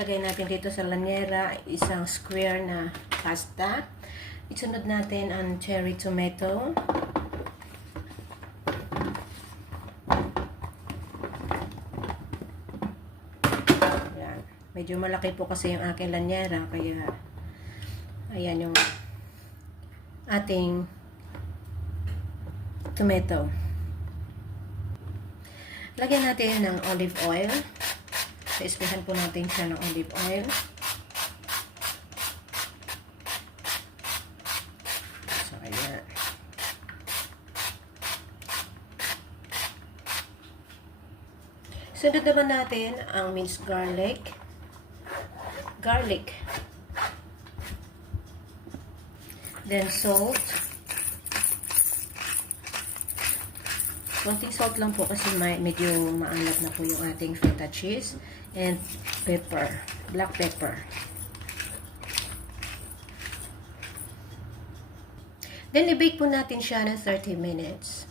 ilagay natin dito sa lanyera isang square na pasta. Isunod natin ang cherry tomato. Ayan. Medyo malaki po kasi yung aking lanyera kaya ayan yung ating tomato. Lagyan natin ng olive oil. Sa-sprayan po natin siya ng olive oil. So, ayan. Sunod naman natin ang minced garlic. Garlic. Then salt. Konting salt lang po kasi may, medyo maalat na po yung ating feta cheese. And pepper. Black pepper. Then, i-bake po natin siya ng 30 minutes.